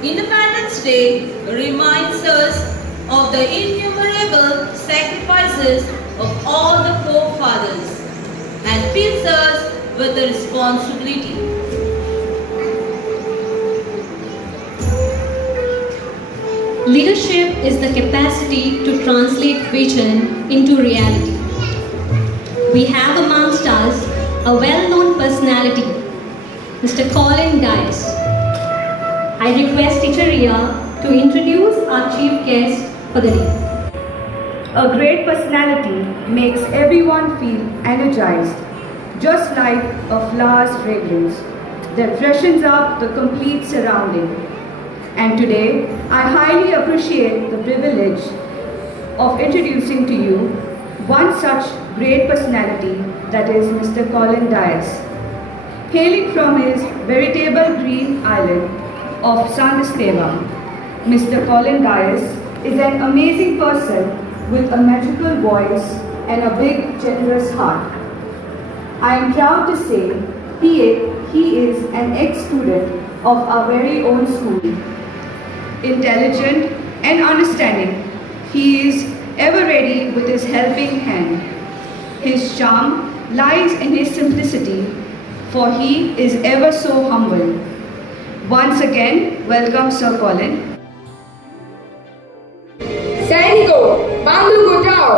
Independence Day reminds us of the innumerable sacrifices of all the forefathers and fills us with the responsibility. Leadership is the capacity to translate vision into reality. We have amongst us a well-known personality, Mr. Colin Dias. I request Teacher Ria to introduce our chief guest for the day. A great personality makes everyone feel energized, just like a flower's fragrance that freshens up the complete surrounding. And today, I highly appreciate the privilege of introducing to you one such great personality, that is Mr. Colin Dias. Hailing from his veritable green island of St.Estevam, Mr. Colin Dias is an amazing person with a magical voice and a big, generous heart. I am proud to say he is an ex-student of our very own school. Intelligent and understanding, he is ever ready with his helping hand. His charm lies in his simplicity, for he is ever so humble. Once again, welcome Sir Colin. सैनिकों, बंदूक उठाओ।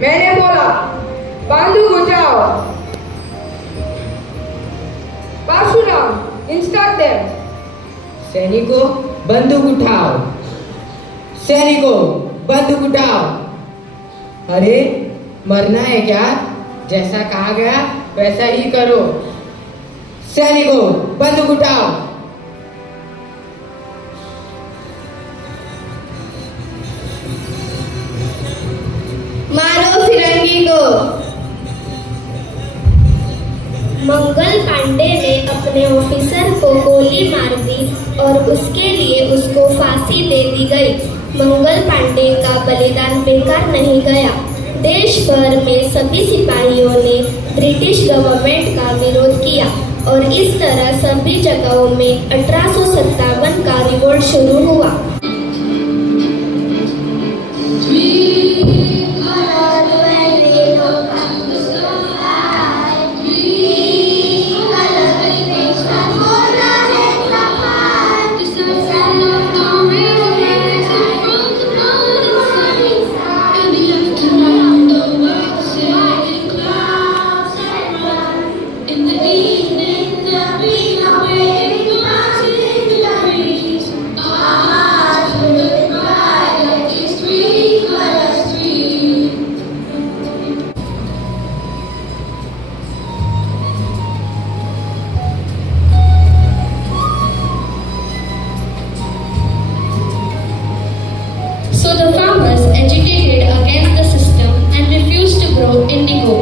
मैंने बोला, बंदूक उठाओ। Parshuram, instruct them. सैनिकों, बंदूक उठाओ। सैनिकों, बंदूक उठाओ। अरे, मरना है क्या? जैसा कहा गया वैसा ही करो। सैनिकों, बंदूक उठाओ। मारो फिरंगी को। मंगल पांडे ने अपने ऑफिसर को गोली मार दी और उसके लिए उसको फांसी दे दी गई। मंगल पांडे का बलिदान बेकार नहीं गया। देश भर में सभी सिपाहियों ने ब्रिटिश गवर्नमेंट का विरोध किया और इस तरह सभी जगहों में 1857 का रिवोल्ट शुरू हुआ। So the farmers agitated against the system and refused to grow indigo.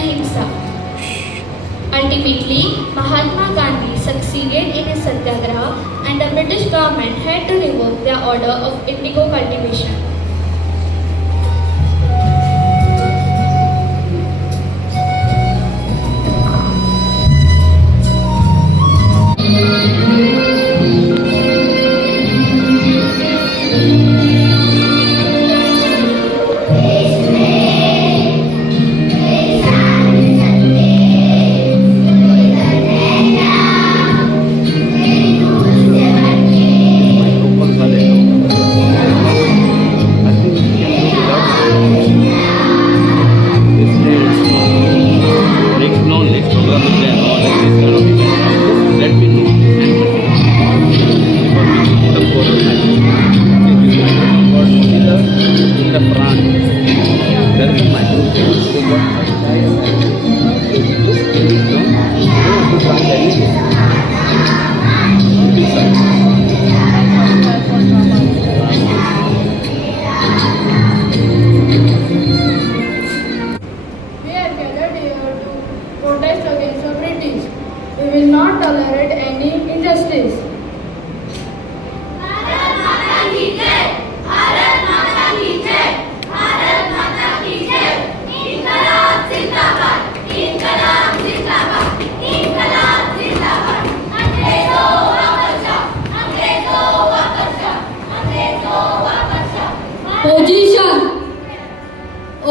Ahimsa. Ultimately, Mahatma Gandhi succeeded in his satyagraha and the British government had to revoke their order of indigo cultivation. Next program is there, like this kind of event. Let me know.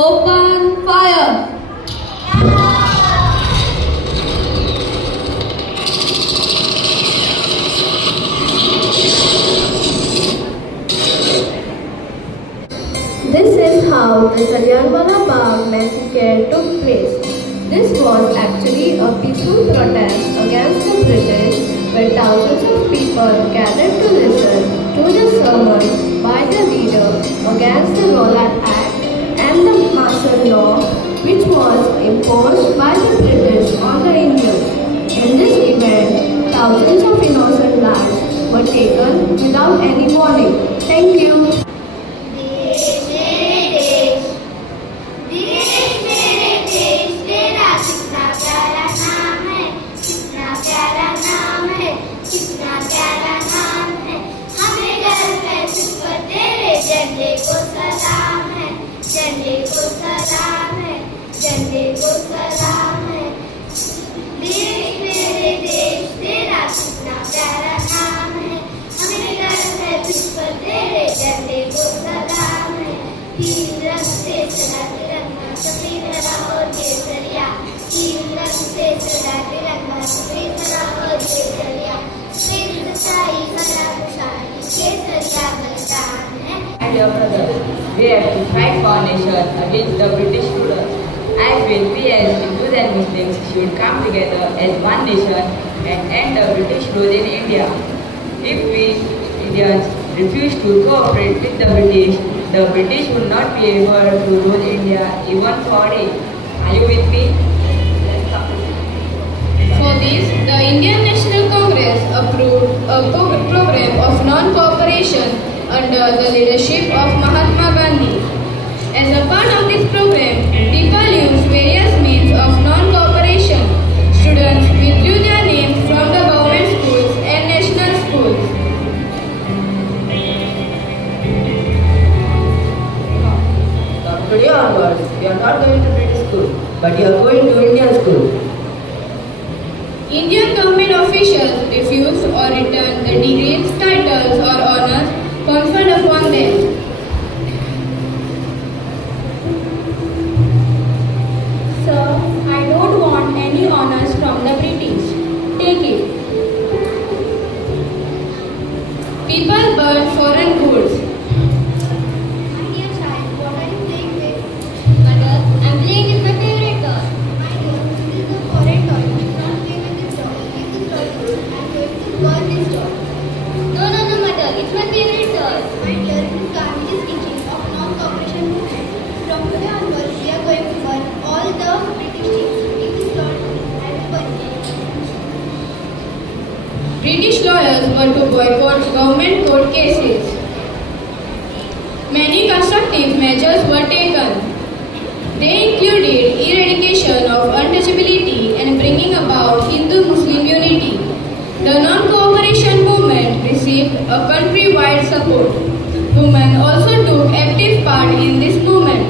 Open fire! This is how the Jallianwala Bagh massacre took place. This was actually a peaceful protest against the British, where thousands of people gathered to listen to the sermon by the leader against the Rowlatt Act and the martial law which was imposed by the British on the Indians. In this event, thousands of innocent lives were taken without any warning. Thank you. My dear brothers, we have to fight for our nation against the British rulers. I feel we as Hindus and Muslims should come together as one nation and end the British rule in India. If we Indians refuse to cooperate with the British will not be able to rule India even for a day. Are you with me? For this, the Indian National Congress approved a program of non-cooperation under the leadership of Mahatma Gandhi. As a part of this program, people used various means of non-cooperation. Students withdrew their names from the government schools and national schools. From today onwards, we are not going to British school, but we are going to Indian school. Indian government officials refused or returned the degrees, titles or honors conferred upon them. Sir, I don't want any honors from the British. Take it. People burned foreign goods. My dear child, what are you playing with? Mother, I'm playing with my favorite toy. My dear, this is a foreign toy. Don't play with this toy. Leave this toy alone. I'm going to burn this toy. No, mother. It's my favorite toy. My dear, this Gandhi's teaching of non-cooperation movement. From today onwards, we are going to burn all the British things. Leave this toy alone. I will burn it. British lawyers were to boycott government court cases. Many constructive measures were taken. They included eradication of untouchability and bringing about Hindu-Muslim unity. The non-cooperation movement received a countrywide support. Women also took active part in this movement.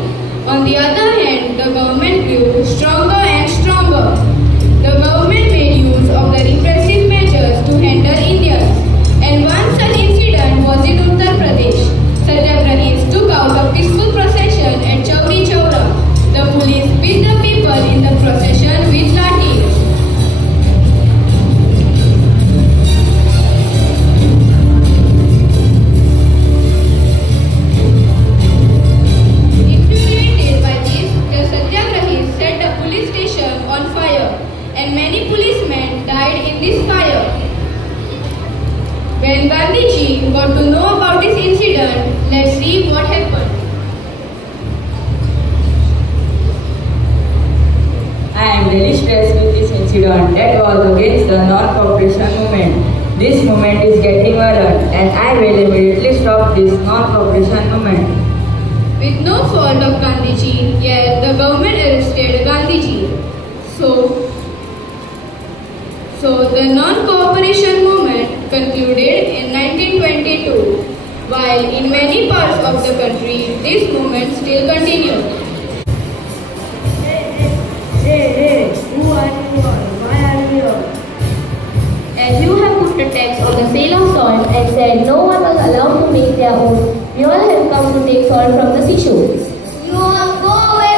On the other hand, the government grew stronger and stronger. The government made use of the repressive measures to handle Indians. And one such incident was in Uttar Pradesh. St.Theresa took out a peaceful procession at Chauri Chaura. The police beat the people in the procession with lathis. Infuriated by this, the Satyagrahis set the police station on fire, and many policemen died in this fire. When Gandhiji got to know about this incident, let's see what happened. I am really stressed with this incident that was against the non-cooperation movement. This movement is getting violent and I will immediately stop this non-cooperation movement. With no fault of Gandhiji, yet the government arrested Gandhiji. So the non-cooperation movement concluded in 1922, while in many parts of the country this movement still continued. Hey, who are you all? Why are you here? As you have put a tax on the sale of salt and said no one was allowed to make their own, we all have come to take salt from the seashore. You all go away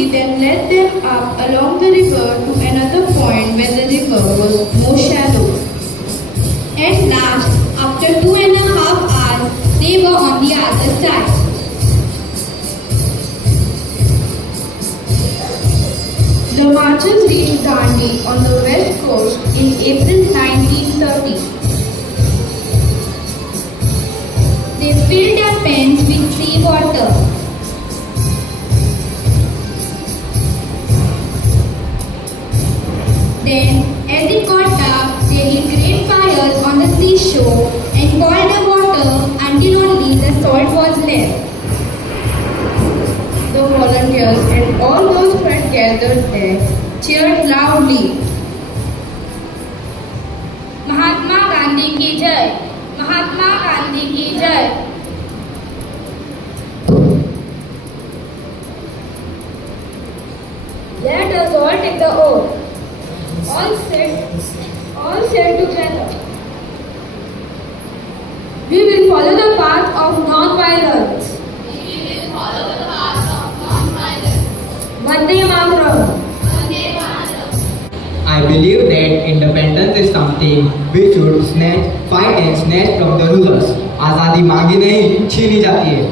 Gandhiji then led them up along the river to another point where the river was more shallow. At last, after 2.5 hours, they were on the other side. The marchers reached Dandi on the west coast in April 1930. They filled their pens with sea water. Then, as it got dark, they lit great fires on the seashore and boiled the water until only the salt was left. The volunteers and all those who had gathered there cheered loudly. Mahatma Gandhi ki jai! Mahatma Gandhi ki jai! Let us all take the oath. All said together. We will follow the path of non-violence. Vande Mataram. I believe that independence is something we should fight and snatch from the rulers. आजादी मांगी नहीं, छीनी जाती है.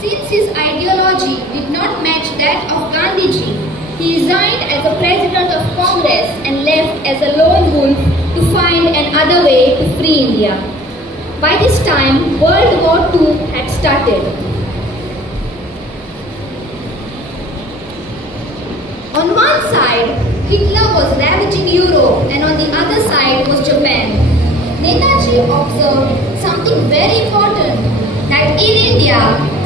Since his ideology did not match that of Gandhiji, he resigned as a president of Congress and left as a lone wolf to find another way to free India. By this time, World War II had started. On one side, Hitler was ravaging Europe and on the other side was Japan. Netaji observed something very important, that in India,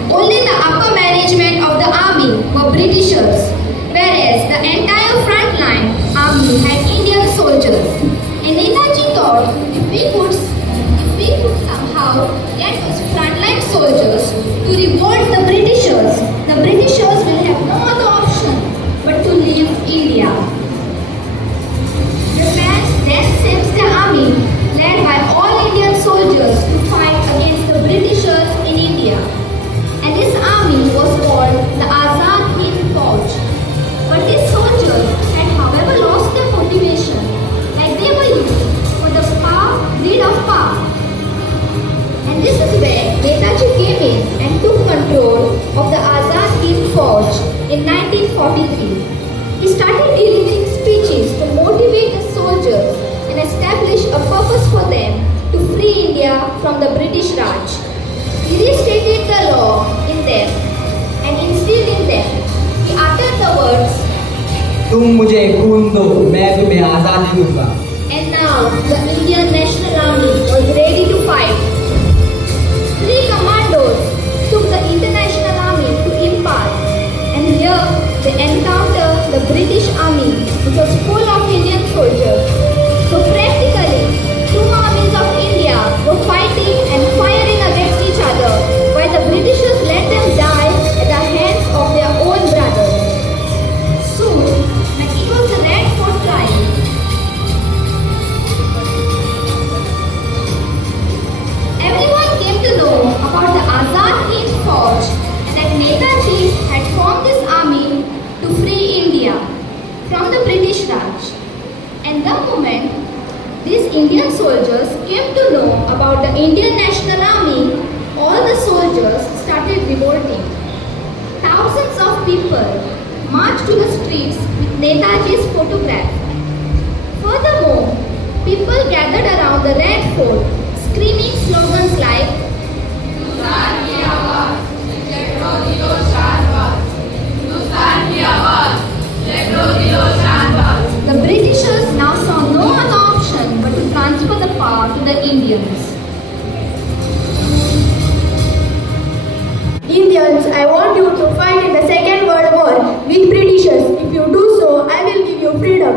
only the upper management of the army were Britishers, whereas the entire frontline army had Indian soldiers. And Netaji thought if we could somehow get those frontline soldiers to revolt the Britishers will have no other option but to leave India. Japan then sends their army, led by all Indian soldiers, to fight against the Britishers in India. And this army was called the Azad Hind Fauj. But these soldiers had, however, lost their motivation, like they were used for the greed of power. And this is where Netaji came in and took control of the Azad Hind Fauj in 1943. He started delivering speeches to motivate the soldiers and establish a purpose for them to free India from the British Raj. He restated the law in them and instilled in them. He uttered the words, तुम मुझे खून दो, मैं तुम्हें आजादी दूंगा. and now the Indian National Army was ready to fight. 3 commandos took the International Army to Impal, and here they encountered the British Army, which was full of Indian soldiers. So practically, 2 armies of India were fighting and firing against each other, while the Britishers let them die at the hands of their own brothers. Soon, when it was the Red Fort trial, everyone came to know about the Azad Hind Fauj and that Netaji had formed this army to free India from the British Raj. And the moment these Indian soldiers came to know about the Indian National Army, all the soldiers started revolting. Thousands of people marched to the streets with Netaji's photograph. Furthermore, people gathered around the Red Fort, screaming slogans like the Britishers now saw no other option but to transfer the power to the Indians. Indians, I want you to fight in the Second World War with Britishers. If you do so, I will give you freedom.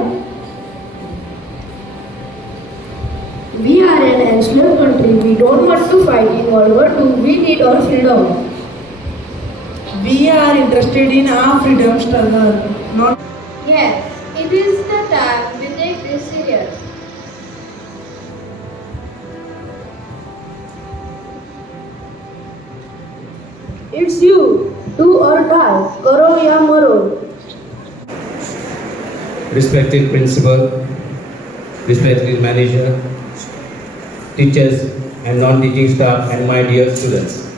We are an enslaved country. We don't want to fight in World War II. We need our freedom. We are interested in our freedom struggle, not. Yes, it is the time we take this serious. It's you, do or die, karo ya maro. respected principal, respected manager, teachers and non-teaching staff, and my dear students.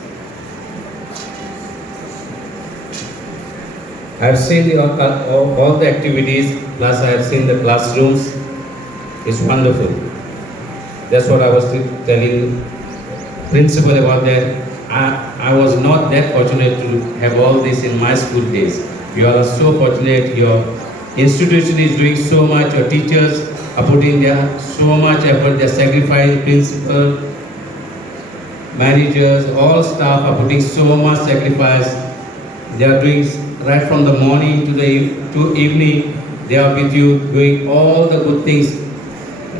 I have seen all the activities, plus I have seen the classrooms. It's wonderful. That's what I was telling principal about that. I was not that fortunate to have all this in my school days. You all are so fortunate. Your institution is doing so much. Your teachers are putting their so much effort. They're sacrificing. Principal, managers, all staff are putting so much sacrifice. They are doing right from the morning to evening. They are with you doing all the good things.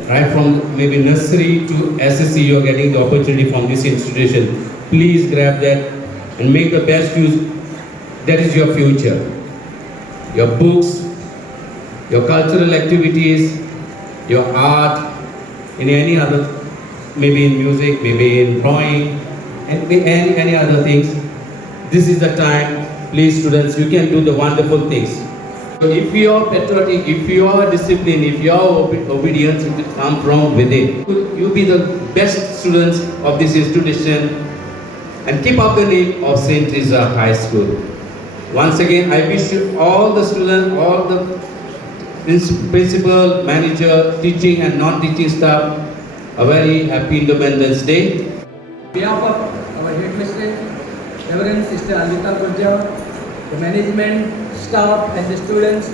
Right from maybe nursery to SSC, you are getting the opportunity from this institution. Please grab that and make the best use. That is your future. Your books, your cultural activities, your art, in any other, maybe in music, maybe in drawing, and any other things. This is the time. Please, students, you can do the wonderful things. So if you are patriotic, if you are disciplined, if you are obedience, it will come from within. You be the best students of this institution and keep up the name of St.Theresa High School. Once again, I wish you all the students, all the principal, manager, teaching and non-teaching staff a very happy Independence Day. On behalf of our headmistress, Reverend Sister Alvita Gurja, the management, staff and the students,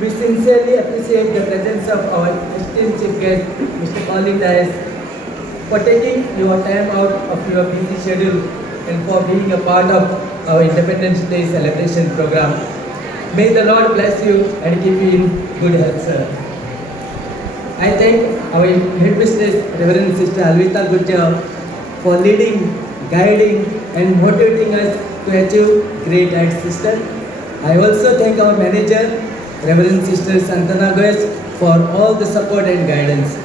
we sincerely appreciate the presence of our esteemed chief guest, Mr. Colin Dias, for taking your time out of your busy schedule and for being a part of our Independence Day celebration program. May the Lord bless you and keep you in good health, sir. I thank our headmistress, Reverend Sister Alvita Gurja, for leading, guiding and motivating us to achieve great heights, sister. I also thank our manager, Reverend Sister Santana Goes, for all the support and guidance.